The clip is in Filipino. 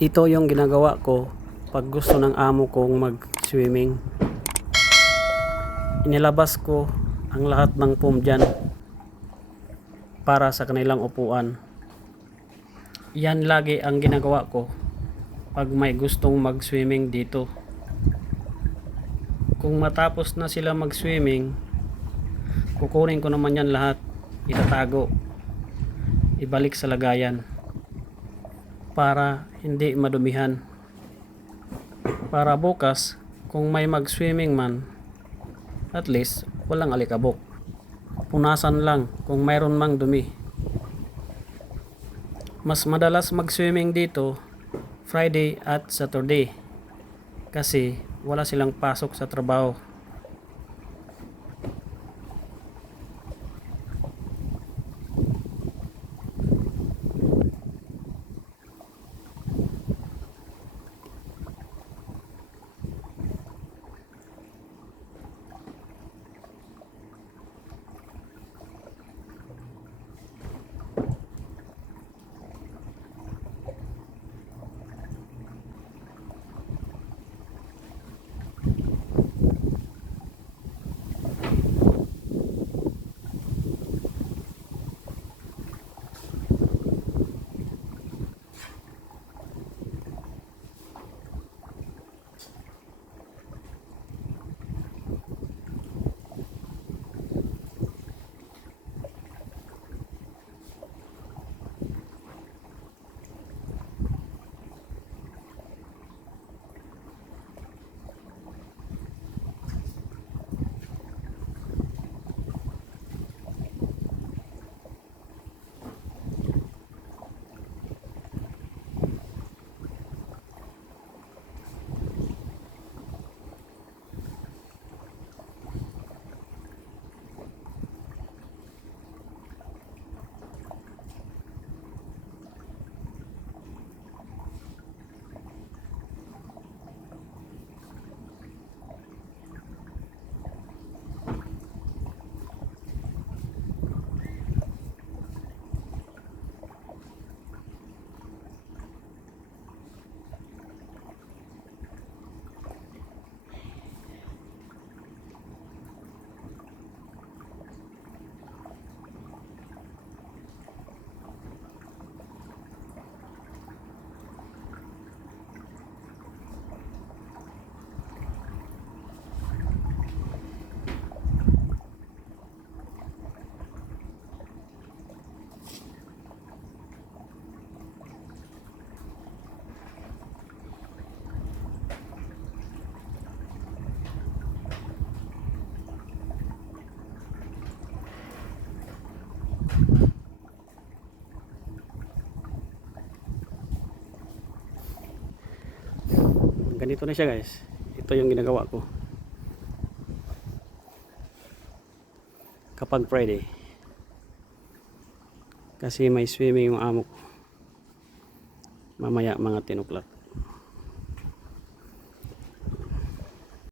Ito yung ginagawa ko pag gusto ng amo kong mag-swimming. Inilabas ko ang lahat ng foam dyan para sa kanilang upuan. Yan lagi ang ginagawa ko pag may gustong mag-swimming dito. Kung matapos na sila mag-swimming, kukunin ko naman yan lahat, itatago, ibalik sa lagayan para hindi madumihan. Para bukas, kung may mag-swimming man, at least walang alikabok. Punasan lang kung mayroon mang dumi. Mas madalas mag-swimming dito Friday at Saturday kasi wala silang pasok sa trabaho. Ganito na siya guys. Ito yung ginagawa ko kapag Friday kasi may swimming yung amo ko mamaya mga 10 o'clock.